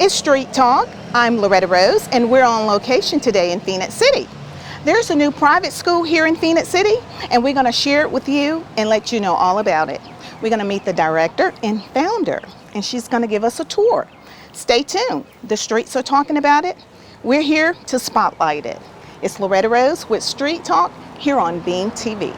It's Street Talk. I'm Loretta Rose, and we're on location today in Phenix City. There's a new private school here in Phenix City, and we're going to share it with you and let you know all about it. We're going to meet the director and founder, and she's going to give us a tour. Stay tuned. The streets are talking about it. We're here to spotlight it. It's Loretta Rose with Street Talk here on Beam TV.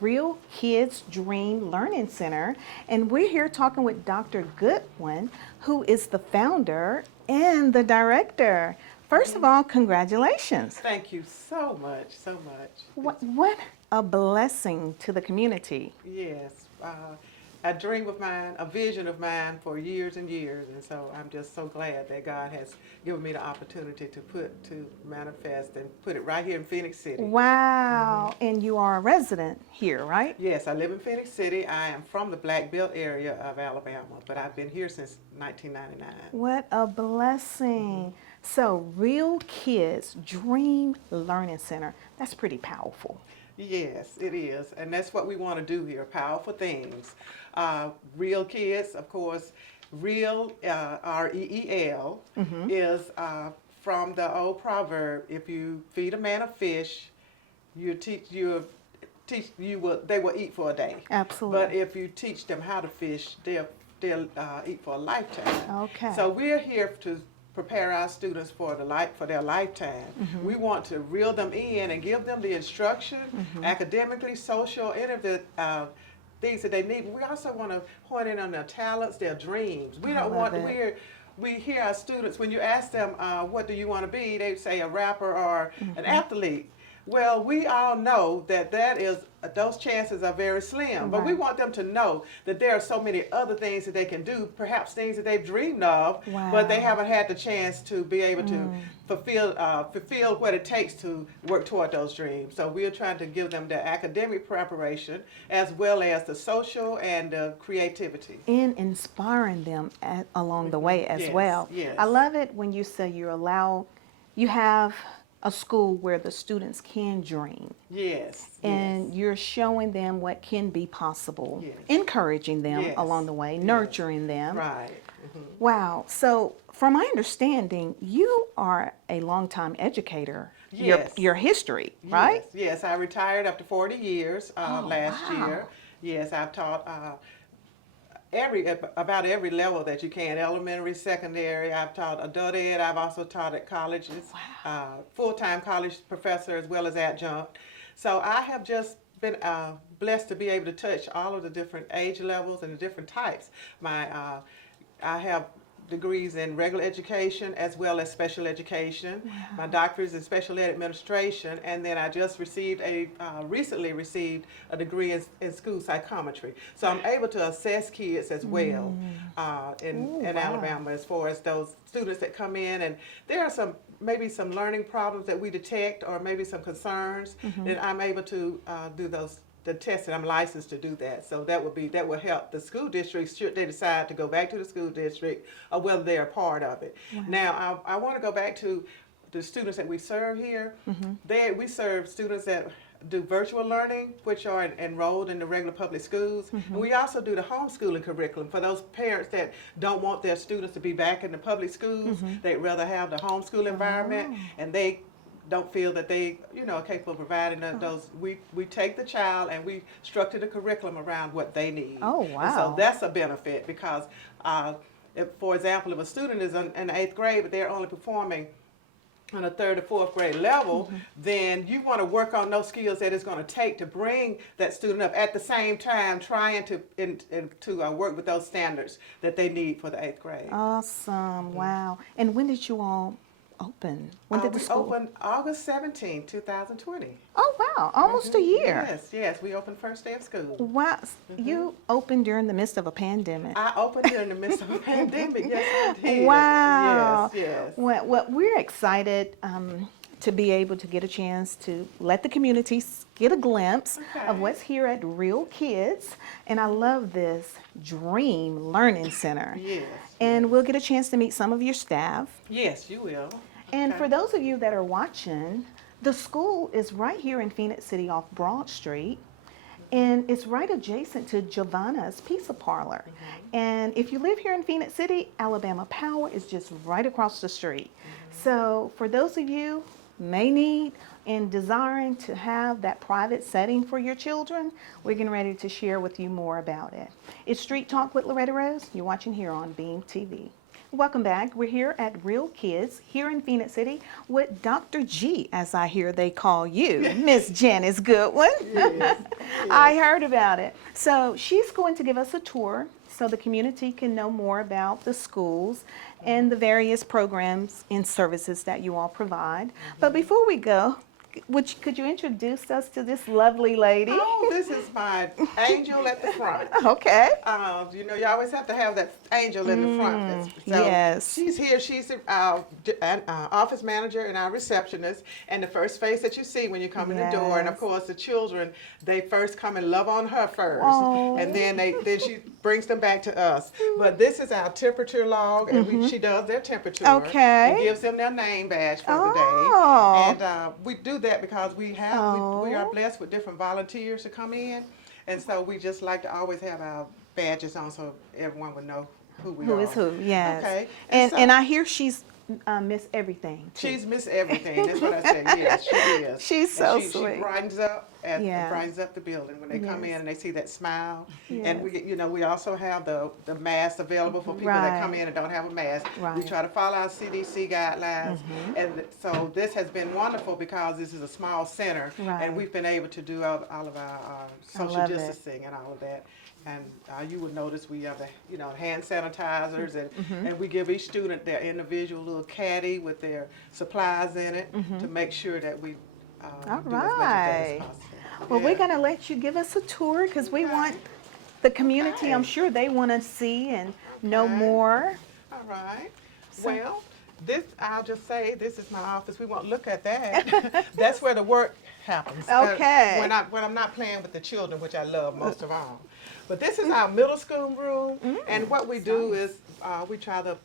Real Kidz Dream Learning Center, and we're here talking with Dr. Goodwin, who is the founder and the director. First of all, congratulations. Thank you so much, so much. What a blessing to the community. Yes, a dream of mine, a vision of mine for years and years, and so I'm just so glad that God has given me the opportunity to manifest and put it right here in Phenix City. Wow, and you are a resident here, right? Yes, I live in Phenix City. I am from the Black Belt area of Alabama, but I've been here since 1999. What a blessing. So, Real Kidz Dream Learning Center, that's pretty powerful. Yes, it is, and that's what we want to do here, powerful things. Real Kids, of course, real, R-E-E-L, is from the old proverb, if you feed a man a fish, they will eat for a day. Absolutely. But if you teach them how to fish, they'll eat for a lifetime. Okay. So we're here to prepare our students for their lifetime. We want to reel them in and give them the instruction, academically, social, any of the things that they need. We also want to hone in on their talents, their dreams. We don't want we hear our students, when you ask them what do you want to be, they say a rapper or an athlete. Well, we all know that those chances are very slim, but we want them to know that there are so many other things that they can do, perhaps things that they've dreamed of, but they haven't had the chance to be able to fulfill what it takes to work toward those dreams. So we're trying to give them the academic preparation as well as the social and the creativity. And inspiring them along the way as well. Yes. I love it when you say you have a school where the students can dream. Yes. And you're showing them what can be possible, encouraging them along the way, nurturing them. Right. Wow. So from my understanding, you are a longtime educator. Yes. Your history, right? Yes, I retired after 40 years last wow. year. Yes, I've taught about every level that you can, elementary, secondary. I've taught adult ed. I've also taught at colleges, full-time college professor as well as adjunct. So I have just been blessed to be able to touch all of the different age levels and the different types. I have degrees in regular education as well as special education. Wow. My doctorate is in special ed administration, and then I just recently received a degree in school psychometry. So I'm able to assess kids as well in Alabama as far as those students that come in, and there are maybe some learning problems that we detect or maybe some concerns, that I'm able to do the testing. I'm licensed to do that, so that will help the school districts should they decide to go back to the school district or whether they're a part of it. Wow. Now I want to go back to the students that we serve here. We serve students that do virtual learning, which are enrolled in the regular public schools. And we also do the homeschooling curriculum for those parents that don't want their students to be back in the public schools. They'd rather have the homeschool environment, and they don't feel that they, are capable of providing those. We take the child and we structure the curriculum around what they need. Oh, wow. And so that's a benefit because, if, for example, if a student is in the 8th grade but they're only performing on a 3rd or 4th grade level, then you want to work on those skills that it's going to take to bring that student up at the same time trying to work with those standards that they need for the 8th grade. Awesome. Wow. And when did you all open? When did the school? We opened August 17, 2020. Oh, wow. Almost a year. Yes. We opened first day of school. Wow. You opened during the midst of a pandemic. I opened during the midst of a pandemic. Yes, I did. Wow. Yes. Well, we're excited to be able to get a chance to let the community get a glimpse of what's here at Real Kidz. And I love this Dream Learning Center. Yes. And we'll get a chance to meet some of your staff. Yes, you will. And for those of you that are watching, the school is right here in Phenix City off Broad Street. And it's right adjacent to Giovanna's Pizza Parlor. And if you live here in Phenix City, Alabama Power is just right across the street. So for those of you may need and desiring to have that private setting for your children, we're getting ready to share with you more about it. It's Street Talk with Loretta Rose. You're watching here on Beam TV. Welcome back. We're here at Real Kidz here in Phenix City with Dr. G, as I hear they call you, Miss Janice Goodwin. Yes. I heard about it. So she's going to give us a tour so the community can know more about the schools and the various programs and services that you all provide. But before we go, could you introduce us to this lovely lady? Oh, this is my angel at the front. Okay. You always have to have that angel in the front. So yes. She's here. She's our office manager and our receptionist, and the first face that you see when you come in the door. And of course, the children, they first come and love on her first, and then she brings them back to us. But this is our temperature log, and she does their temperature. Okay. And gives them their name badge for the day. And we do that because we are blessed with different volunteers to come in, and so we just like to always have our badges on so everyone would know who we are. Who is who? Yes. Okay. And I hear she's Miss Everything too. She's Miss Everything. That's what I say. Yes, she is. She's so she sweet. She brightens up and Yeah. brightens up the building when they come in and they see that smile. Yes. And we also have the masks available for people that come in and don't have a mask. Right. We try to follow our CDC guidelines, and so this has been wonderful because this is a small center, Right. and we've been able to do all of our social love it. distancing and all of that. And you would notice we have the hand sanitizers, and we give each student their individual little caddy with their supplies in it to make sure that we do as much of that as possible. Well, we're going to let you give us a tour because we want the community, I'm sure they want to see and know more. All right. Well, I'll just say, this is my office. We won't look at that. That's where the work happens. Okay. When I'm not playing with the children, which I love most of all. But this is our middle school room, and what we do is we try to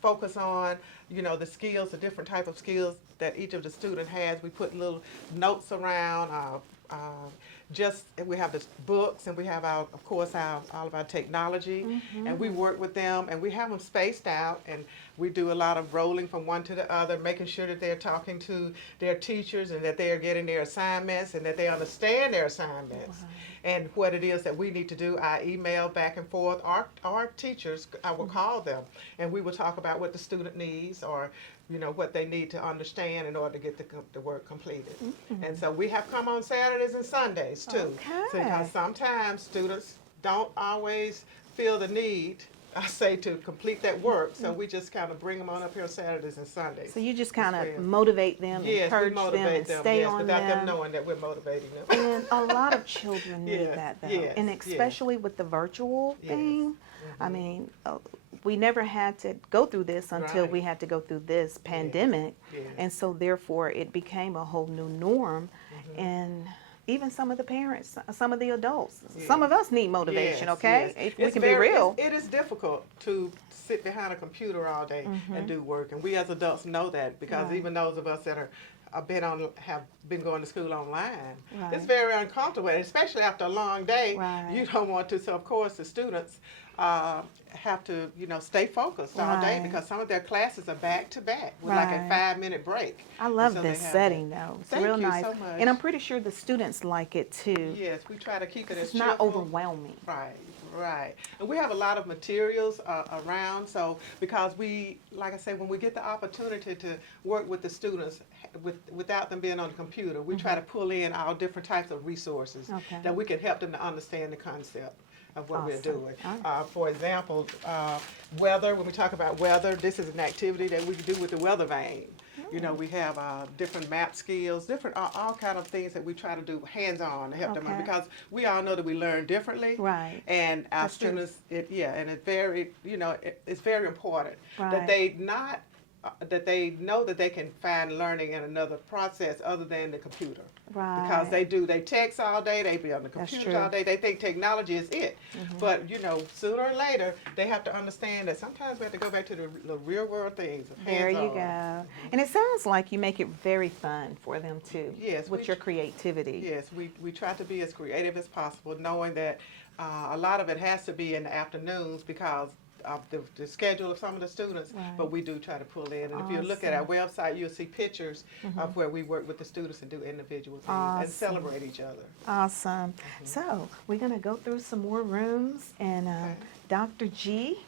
focus on, the skills, the different type of skills that each of the student has. We put little notes around we have the books, and we have of course all of our technology, and we work with them, and we have them spaced out, and we do a lot of rolling from one to the other, making sure that they're talking to their teachers and that they are getting their assignments and that they understand their assignments and what it is that we need to do. I email back and forth. Our teachers, I will call them, and we will talk about what the student needs, or what they need to understand in order to get the work completed. And so we have come on Saturdays and Sundays too. Okay. So because sometimes students don't always feel the need, I say, to complete that work. So we just kind of bring them on up here Saturdays and Sundays. So you just kind of motivate them, encourage them, and stay on without them. them knowing that we're motivating them. And a lot of children need that, though. Yes, And especially with the virtual thing. I mean, we never had to go through this until we had to go through this pandemic. And so therefore it became a whole new norm. And even some of the parents, some of the adults, some of us need motivation, okay? If we can be real. It is difficult to sit behind a computer all day and do work. And we as adults know that, because even those of us that have been going to school online, it's very uncomfortable, and especially after a long day, you don't want to. So of course the students have to, stay focused all day, because some of their classes are back to back with like a 5-minute break. I love this setting though. It's real nice. Thank you so much. And I'm pretty sure the students like it too. Yes, we try to keep it as It's not cheerful. overwhelming. Right. And we have a lot of materials around, so because we, like I say, when we get the opportunity to work with the students without them being on the computer, we try to pull in all different types of resources that we can help them to understand the concept of what we're doing. For example, weather, when we talk about weather, this is an activity that we can do with the weather vane. We have different map skills, all kind of things that we try to do hands-on to help them, because we all know that we learn differently. And our students, and it's very, it's very important that they know that they can find learning in another process other than the computer. Because they text all day, they be on the computer all day, they think technology is it. But, sooner or later, they have to understand that sometimes we have to go back to the real world things. There you go. And it sounds like you make it very fun for them too, with your creativity. Yes, we try to be as creative as possible, knowing that a lot of it has to be in the afternoons because of the schedule of some of the students, but we do try to pull in. And if you look at our website, you'll see pictures of where we work with the students and do individual things and celebrate each other. Awesome. So we're going to go through some more rooms, and Dr. G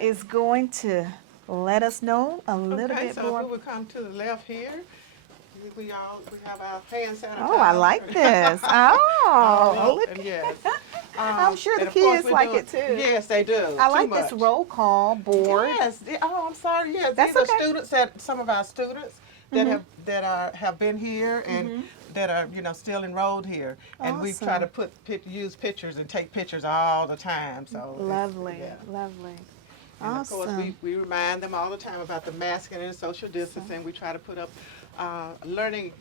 is going to let us know a little bit so more. If we would come to the left here, we have our hand sanitizer. Oh, I like this. Yes. I'm sure the kids like it too. Yes, they do. I like this roll call board. Yes. Oh, I'm sorry. Yes, That's these are students some of our students that have been here and that are still enrolled here, and we try to use pictures and take pictures all the time. So lovely, lovely. And of course, we remind them all the time about the masking and social distancing. We try to put up learning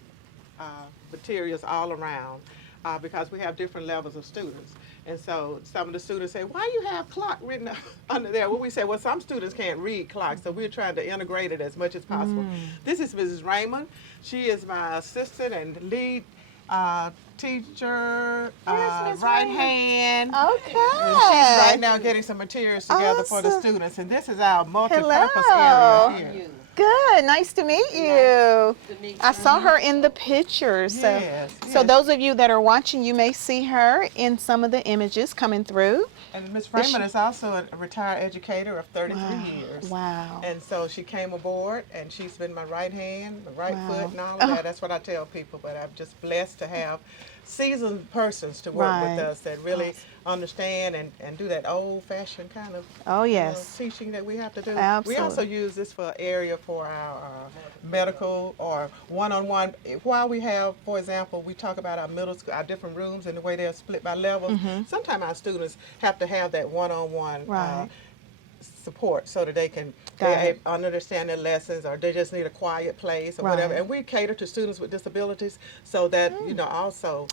materials all around because we have different levels of students. And so some of the students say, why you have clock written under there? Well, we say, well, some students can't read clocks, so we're trying to integrate it as much as possible. This is Mrs. Raymond. She is my assistant and lead teacher, right hand. Okay. And she's right now getting some materials together for the students. And this is our multi-purpose area here. Good. Nice to meet you. I saw her in the pictures. So those of you that are watching, you may see her in some of the images coming through. And Ms. Raymond is also a retired educator of 33 years. Wow. And so she came aboard, and she's been my right hand, my right foot, and all of that. That's what I tell people. But I'm just blessed to have seasoned persons to work with us that really understand and do that old-fashioned kind of teaching that we have to do. Absolutely. We also use this for area for our medical or one-on-one. While we have, for example, we talk about our middle school, our different rooms and the way they're split by levels. Sometimes our students have to have that one-on-one support so that they can understand their lessons, or they just need a quiet place or whatever. And we cater to students with disabilities so that also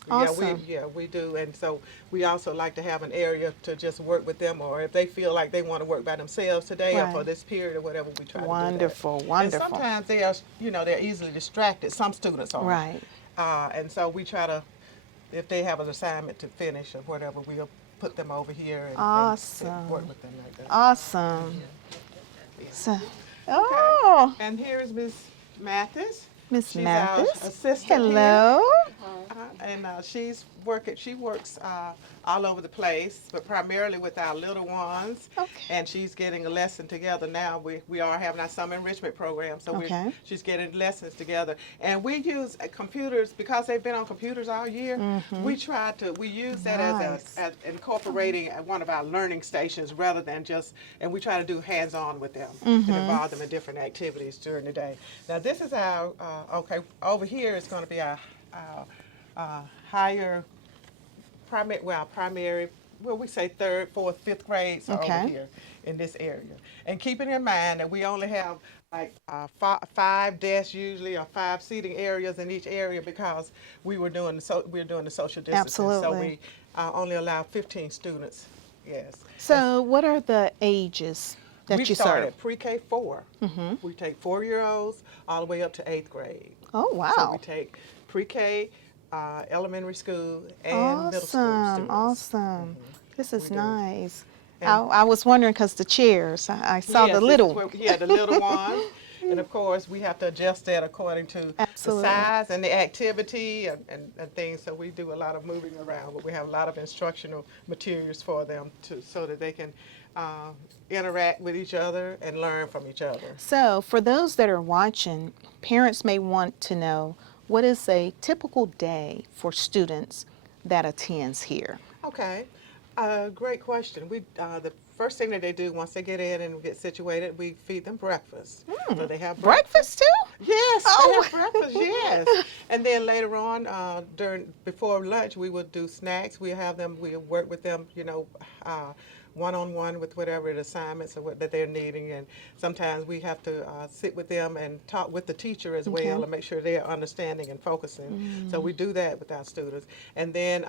we do. And so we also like to have an area to just work with them, or if they feel like they want to work by themselves today or for this period or whatever, we try to do that. Wonderful. And sometimes they are they're easily distracted. Some students are. And so we try to if they have an assignment to finish or whatever, we'll put them over here and Awesome. work with them like that. Awesome. Yeah. So, Okay. oh, And here is Miss Mathis. Miss She's Mathis. our assistant here. Hello. And she works all over the place, but primarily with our little ones. Okay. And she's getting a lesson together now. We are having our summer enrichment program, so Okay. she's getting lessons together. And we use computers because they've been on computers all year. We use that Nice. as incorporating at one of our learning stations rather than and we try to do hands-on with them and involve them in different activities during the day. Now this is our over here is going to be our higher primary, we say third, fourth, fifth grades are over here in this area. And keeping in mind that we only have like 5 desks usually, or 5 seating areas in each area because we're doing the social distancing. Absolutely. So we only allow 15 students. Yes. So, what are the ages that you start serve? at pre-K 4. We take 4-year-olds all the way up to 8th grade. Oh, wow. So we take pre-K, elementary school, and middle school students. Awesome. This is We do. nice. And- I was wondering because the chairs, I saw Yes, the this little. is the little ones. And of course, we have to adjust that according to Absolutely. the size and the activity and things. So we do a lot of moving around, but we have a lot of instructional materials for them so that they can interact with each other and learn from each other. So, for those that are watching, parents may want to know, what is a typical day for students that attends here? Okay, great question. The first thing that they do once they get in and get situated, we feed them breakfast. So they have Breakfast too? Yes, Oh. they have breakfast, yes. And then later on, before lunch, we would do snacks. We work with them, one-on-one with whatever the assignments or that they're needing. And sometimes we have to sit with them and talk with the teacher as well and make sure they're understanding and focusing. So we do that with our students. And then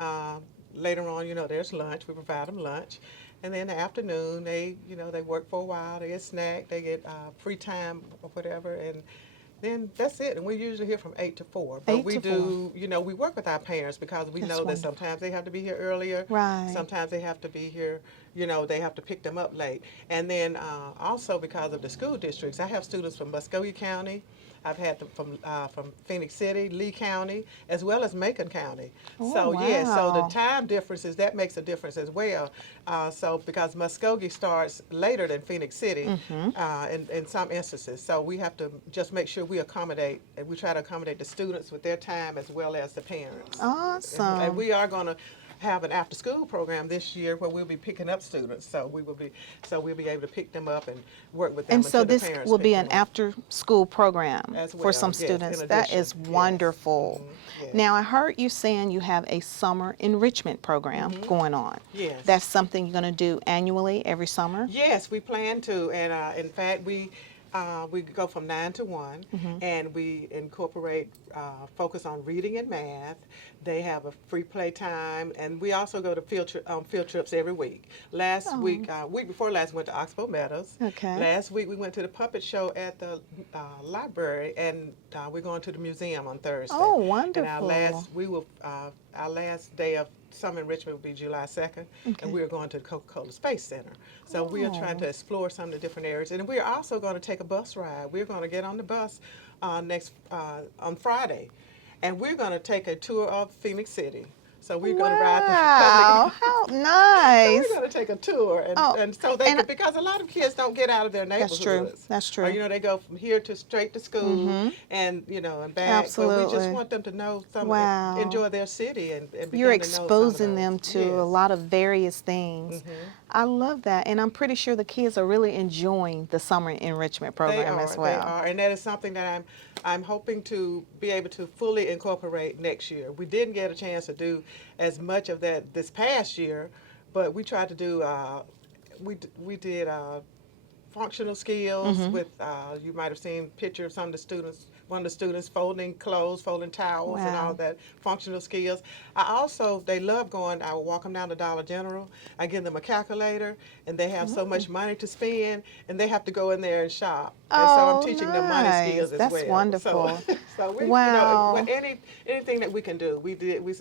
later on, there's lunch. We provide them lunch. And then in the afternoon, they work for a while. They get snack. They get free time or whatever. And then that's it. And we usually here from 8 to 4. But 8 we to do, we work with our parents because we That's know that wonderful. sometimes they have to be here earlier. Right. Sometimes they have to be here, they have to pick them up late. And then also because of the school districts, I have students from Muskogee County. I've had them from Phenix City, Lee County, as well as Macon County. Oh, So yeah, so the wow. time differences, that makes a difference as well. So because Muskogee starts later than Phenix City in some instances. So we have to just make sure we accommodate, and we try to accommodate the students with their time as well as the parents. Awesome. And we are going to have an after-school program this year where we'll be picking up students. So we'll be able to pick them up and work with them. And so until the this parents will pick be them an up. after-school program As for well, some yes, in students. That addition, is yes. wonderful. Yes. Now, I heard you saying you have a summer enrichment program going on. Yes. That's something you're going to do annually, every summer? Yes, we plan to, and in fact, we go from 9 to 1, and we incorporate focus on reading and math. They have a free play time, and we also go to field trips every week. Last week before last, we went to Oxbow Meadows. Okay. Last week we went to the puppet show at the library, and we're going to the museum on Thursday. Oh, wonderful. And our last day of summer enrichment will be July 2nd, and we are going to the Coca-Cola Space Center. So we are trying to explore some of the different areas, and we are also going to take a bus ride. We're going to get on the bus on Friday, and we're going to take a tour of Phenix City. So we're going to ride the Wow, how nice. We're going to take a tour, and so because a lot of kids don't get out of their neighborhoods. That's true. That's true. Or, they go from here straight to school, and and back. Absolutely. But we just want them to know Wow. enjoy their city, and begin You're to know some of exposing those. them to Yes. a lot of various things. I love that, and I'm pretty sure the kids are really enjoying the summer enrichment program as well. They are, and that is something that I'm hoping to be able to fully incorporate next year. We didn't get a chance to do as much of that this past year, but we tried to do. We did functional skills with. You might have seen pictures of some of the students one of the students folding clothes, folding towels, and all Wow. that functional skills. I also, they love going, I will walk them down to Dollar General, I give them a calculator, and they have so much money to spend, and they have to go in there and shop. And so I'm Oh, teaching them money nice. skills as That's well. So, wonderful. so we, Wow. anything that we can do. We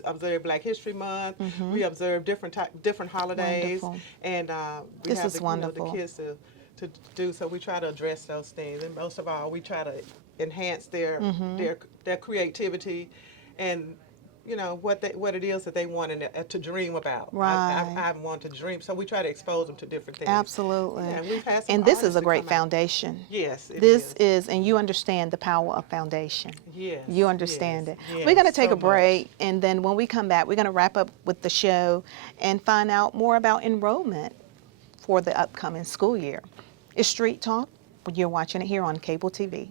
observe Black History Month. We observe different holidays, Wonderful. and we This have is the wonderful. kids to do. So we try to address those things, and most of all, we try to enhance their creativity, and what it is that they want to dream about. Right. I want to dream, so we try to expose them to different things. Absolutely. Yeah, and we've had some And this is artists a to great come out. foundation. Yes, it This is. is, and you understand the power of foundation. Yes. You understand yes, it. yes, We're going to take so a break, much. and then when we come back, we're going to wrap up with the show and find out more about enrollment for the upcoming school year. It's Street Talk. You're watching it here on cable TV.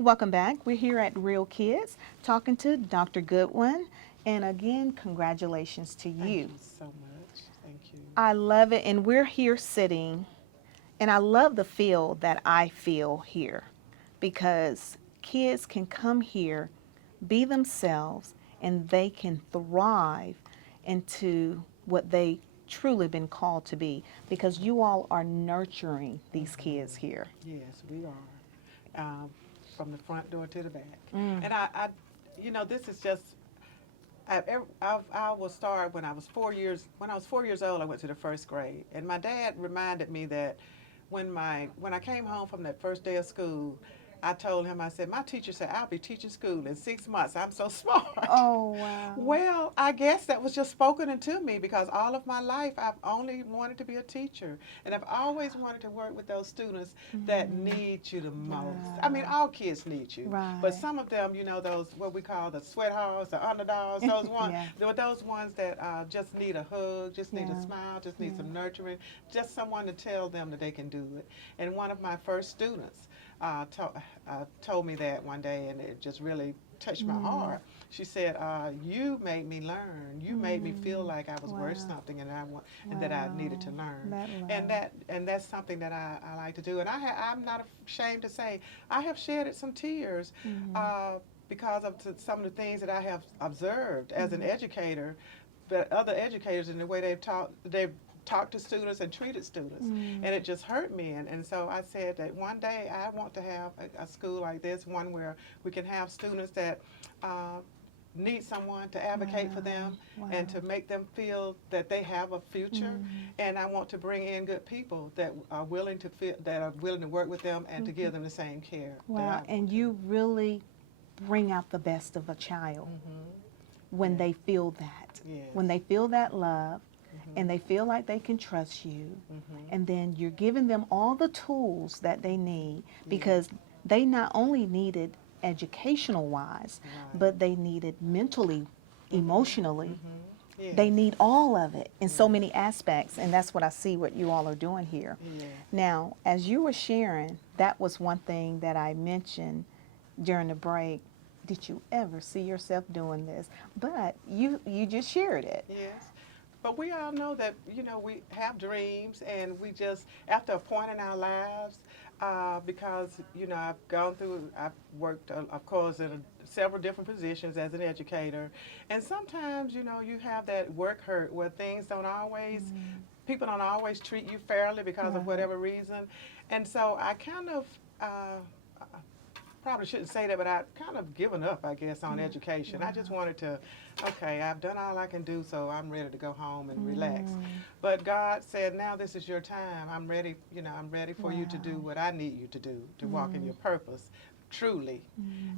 Welcome back. We're here at Real Kids talking to Dr. Goodwin. And again, congratulations to Thank you. you so much. Thank you. I love it. And we're here sitting, and I love the feel that I feel here because kids can come here, be themselves, and they can thrive into what they truly been called to be because you all are nurturing these kids here. Yes, we are. From the front door to the back. Mm. And this is just, I will start when I was 4 years, when I was 4 years old, I went to the first grade. And my dad reminded me that when I came home from that first day of school, I told him, I said, my teacher said, I'll be teaching school in 6 months. I'm so smart. Oh, wow. Well, I guess that was just spoken into me because all of my life I've only wanted to be a teacher. And I've always wanted to work with those students that need you the most. I mean, all kids need you. Right. But some of them, those what we call the sweathearts, the underdogs, those ones, Yeah. those ones that just need a hug, just need Yeah. a smile, just need some nurturing, just someone to tell them that they can do it. And one of my first students told me that one day, and it just really touched my heart. She said, "You made me learn. You made me feel like I was worth something, and and that I needed to learn. And that's something that I like to do. And I'm not ashamed to say I have shedded some tears because of some of the things that I have observed as an educator, but other educators in the way they've talked to students and treated students, and it just hurt me. And so I said that one day I want to have a school like this, one where we can have students that need someone to advocate for them and to make them feel that they have a future. And I want to bring in good people that are willing to work with them and to give them the same care. Wow, and you really bring out the best of a child when they feel that. Yes. When they feel that love, and they feel like they can trust you, and then you're giving them all the tools that they need because they not only needed educational wise, but they needed mentally, emotionally. Yes. They need all of it in so many aspects, and that's what I see what you all are doing here. Yeah. Now, as you were sharing, that was one thing that I mentioned during the break. Did you ever see yourself doing this? But you just shared it. Yes. But we all know that, we have dreams, and we just, after a point in our lives, because, I've worked, of course, in several different positions as an educator. And sometimes, you have that work hurt where things don't always, people don't always treat you fairly because of whatever reason. And so I kind of, probably shouldn't say that, but I've kind of given up, I guess, on education. I just wanted to, okay, I've done all I can do, so I'm ready to go home and relax. But God said, now this is your time. I'm ready, I'm ready for you to do what I need you to do, to walk in your purpose, truly.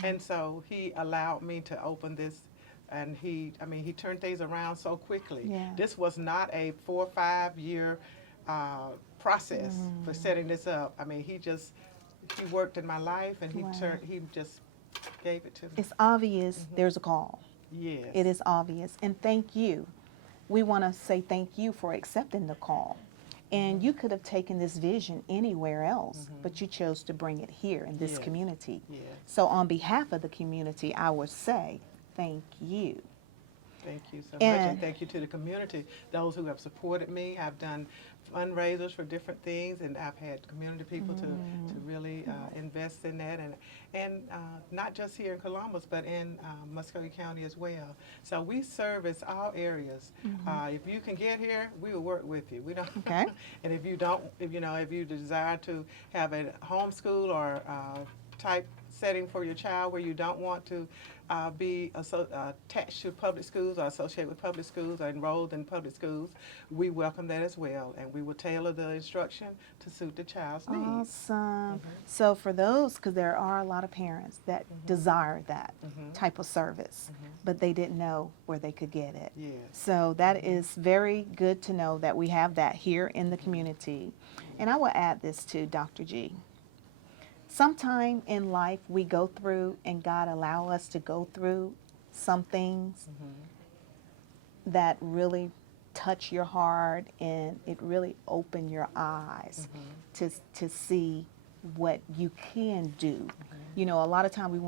And so He allowed me to open this and he turned things around so quickly. Yeah. This was not a 4 or 5 year process for setting this up. I mean, he worked in my life, and Wow. he just gave it to me. It's obvious there's a call. Yes. It is obvious. And thank you. We want to say thank you for accepting the call. And you could have taken this vision anywhere else, but you chose to bring it here in this Yes. community. Yes. So on behalf of the community, I would say thank you. Thank you so much, and thank you to the community, those who have supported me. I've done fundraisers for different things, and I've had community people to really invest in that, and not just here in Columbus, but in Muscogee County as well. So we service all areas. If you can get here, we will work with you. We don't. Okay. And if you don't, if you desire to have a homeschool or type setting for your child where you don't want to be attached to public schools or associated with public schools or enrolled in public schools, we welcome that as well, and we will tailor the instruction to suit the child's needs. Awesome. So for those, because there are a lot of parents that desire that type of service, but they didn't know where they could get it. Yes. So that is very good to know that we have that here in the community. And I will add this to Dr. G. Sometime in life we go through, and God allow us to go through some things that really touch your heart, and it really open your eyes to see what you can do. You know, a lot of time we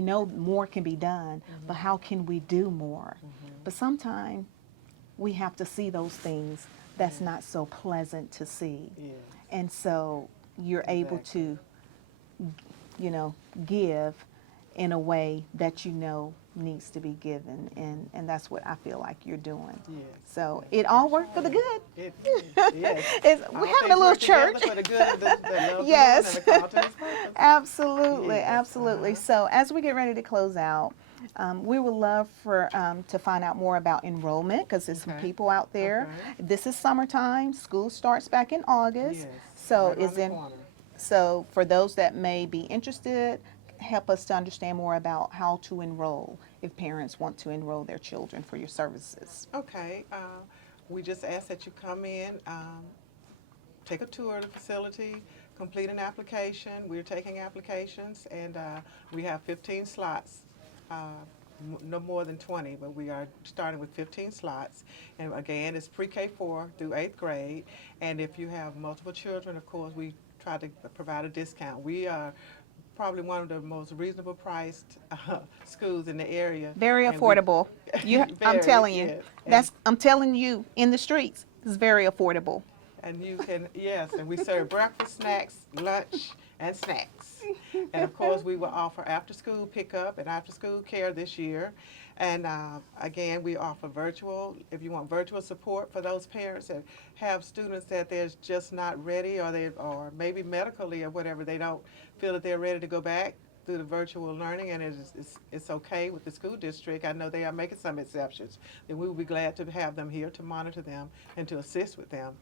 know more can be done, but how can we do more? But sometimes we have to see those things that's not so pleasant to see. Yeah. And so you're able to, you know, give in a way that you know needs to be given, and that's what I feel like you're doing. Yes. So it all worked for the good. Yes. We're having a little church. For the good of the love Yes. and the call to His purpose. Absolutely, Yes. absolutely. So as we get ready to close out, we would love for to find out more about enrollment, because there's some Okay. people out there. Okay. This is summertime. School starts back in August. Yes. So Right around is the in. corner. So for those that may be interested, help us to understand more about how to enroll if parents want to enroll their children for your services. Okay. We just ask that you come in, take a tour of the facility, complete an application. We're taking applications, and we have 15 slots. No more than 20, but we are starting with 15 slots. And again, it's pre-K4 through 8th grade. And if you have multiple children, of course, we try to provide a discount. We are probably one of the most reasonable priced schools in the area. Very And affordable. I'm telling you, yes. I'm telling you, in the streets, it's very affordable. And you can, yes, and we serve breakfast, snacks, lunch, and snacks. And of course, we will offer after-school pickup and after-school care this year. And again, we offer virtual, if you want virtual support for those parents that have students that they're just not ready, or maybe medically or whatever, they don't feel that they're ready to go back through the virtual learning, and it's okay with the school district. I know they are making some exceptions. Then we will be glad to have them here to monitor them and to assist with them.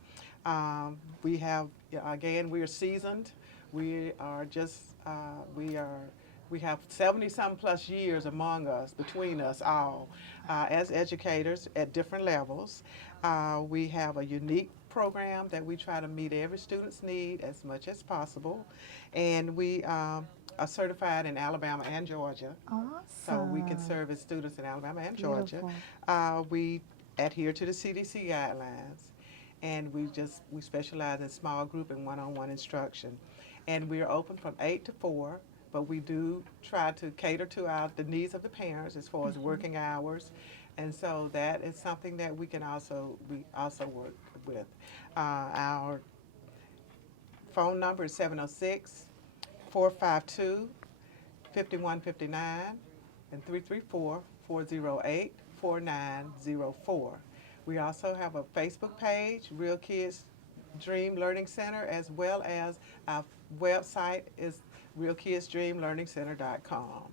We have, again, we are seasoned. We are just, we have 70-some plus years among us, between us all, as educators at different levels. We have a unique program that we try to meet every student's need as much as possible. And we are certified in Alabama and Georgia. Awesome. So we can serve as students in Alabama and Georgia. Beautiful. We adhere to the CDC guidelines. And we specialize in small group and one-on-one instruction. And we are open from 8 to 4, but we do try to cater to the needs of the parents as far as working hours. And so that is something that we also work with. Our phone number is 706-452-5159 and 334-408-4904. We also have a Facebook page, Real Kids Dream Learning Center, as well as our website is realkidsdreamlearningcenter.com.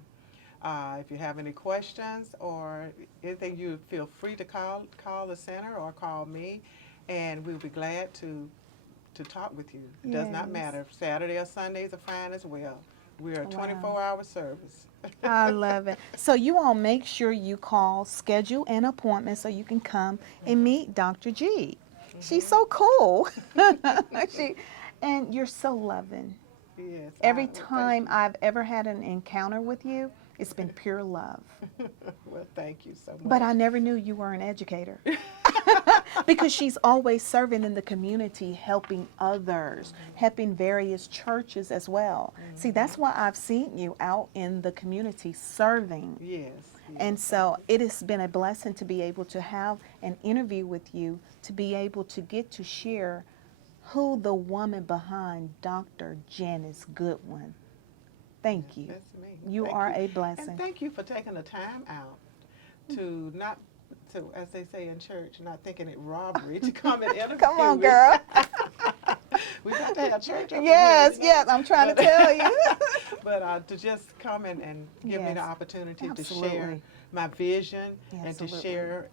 If you have any questions or anything, you feel free to call the center or call me, and we'll be glad to talk with you. It does not matter. Saturday or Sundays are fine as well. We're a Wow. 24-hour service. I love it. So you all make sure you call, schedule an appointment so you can come and meet Dr. G. She's so cool. And you're so loving. Yes. Every well, time I've ever had an encounter with you, it's been pure love. Well, thank you so much. But I never knew you were an educator. Because she's always serving in the community, helping others, helping various churches as well. See, that's why I've seen you out in the community serving. Yes. And so it has been a blessing to be able to have an interview with you, to be able to get to share who the woman behind Dr. Janice Goodwin. Thank you. That's me. You Thank are you. a blessing. And thank you for taking the time out to not, to, as they say in church, not thinking it robbery to come and interview Come on, me. girl. We got to have church up Yes, here, you know? yes, I'm trying to tell you. But to just come and give me the Yes, opportunity to absolutely. share my vision and to Absolutely. share,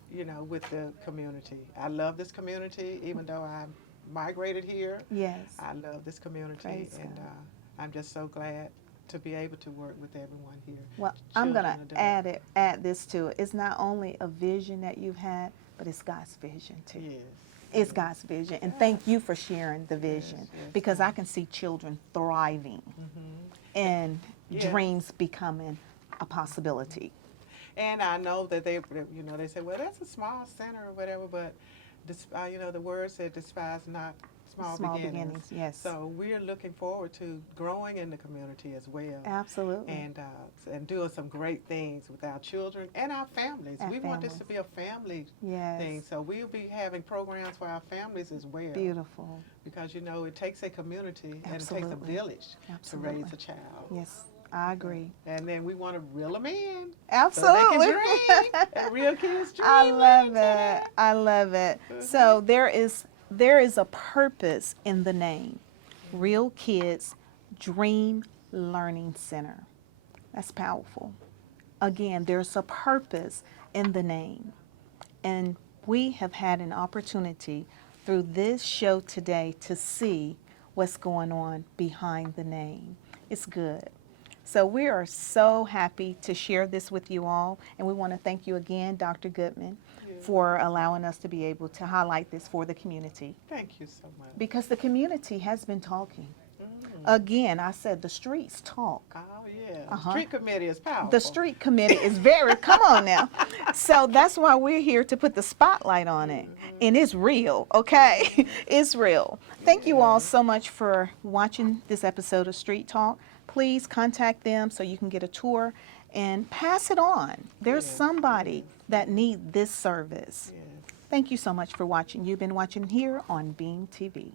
with the community. I love this community, even though I migrated here. Yes. I love this community, Praise and God. I'm just so glad to be able to work with everyone here. Well, I'm Children, going to add this to it. It's not only a vision that you've had, but it's God's vision too. Yes. It's God's vision. And thank you for sharing the vision, yes, because I can see children thriving and Yes. dreams becoming a possibility. And I know that they say, well, that's a small center or whatever, but the word said, despise not small beginnings. Yes. So we're looking forward to growing in the community as well. Absolutely. And doing some great things with our children and our families. Our We want this to families. be a family Yes. thing. So we'll be having programs for our families as well. Beautiful. Because, it takes a community and it takes a Absolutely. village Absolutely. to raise a child. Yes, I agree. And then we want to reel them in. Absolutely. So they can dream. And real kids dream. I love it. I love it. So there is a purpose in the name. Real Kids Dream Learning Center. That's powerful. Again, there's a purpose in the name. And we have had an opportunity through this show today to see what's going on behind the name. It's good. So we are so happy to share this with you all, and we want to thank you again, Dr. Goodman, for allowing us to be able to highlight this for the community, Thank you so much. because the community has been talking. Again, I said the streets talk. Oh, yeah. Uh-huh. Street committee is powerful. The street committee is very, come on now. So that's why we're here to put the spotlight on it. And it's real, okay? It's real. Thank you all so much for watching this episode of Street Talk. Please contact them so you can get a tour and pass it on. There's Yes, somebody that needs this service. Yes. Thank you so much for watching. You've been watching here on Beam TV.